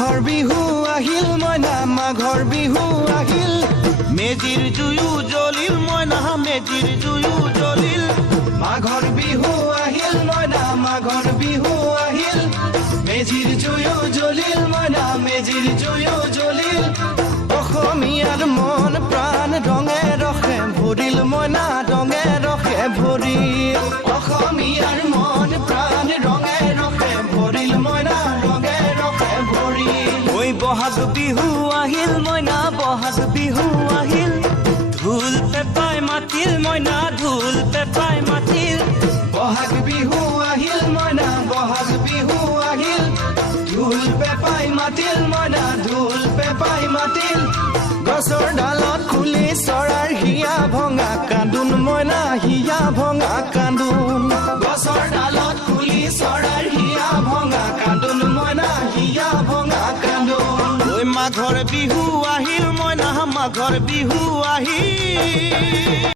মাঘৰ বিহু আহিল মইনা মাঘৰ বিহু আহিল মেজিৰ জুয়ো জ্বলিল মইনা মেজিৰ জুয়ো জ্বলিল মাঘৰ বিহু আহিল মইনা মাঘৰ বিহু আহিল মেজিৰ জুয়ো জ্বলিল মইনা মেজিৰ জুয়ো জ্বলিল অসমীয়াৰ মন প্ৰাণ ৰঙে ৰসে ভৰিল মইনা ৰঙে ৰসে ভৰিল অসমীয়াৰ মন প্ৰাণ ৰঙে ৰসে ভৰিল মইনা ৰঙে ৰসে ভৰিল ঐ বহাগ বিহু আহিল মইনা বহাগ বিহু আহিল ঢোল পেপাই মাতিল মইনা ঢোল পেপাই মাতিল বহাগ বিহু আহিল মইনা বহাগ বিহু আহিল ঢোল পেপাই মাতিল মইনা ঢোল পেপাই মাতিল গছৰ ডালত খুলি চৰাৰ হিয়া ভঙা কান্দোন মইনা হিয়া ভঙা কান্দোন গছৰ ডালত খুলি চৰাৰ হিয়া ভঙা কান্দোন মইনা হিয়া ভঙা কান্দোন ঐ মাঘৰ বিহু আহিল মইনা মাঘৰ বিহু আহিল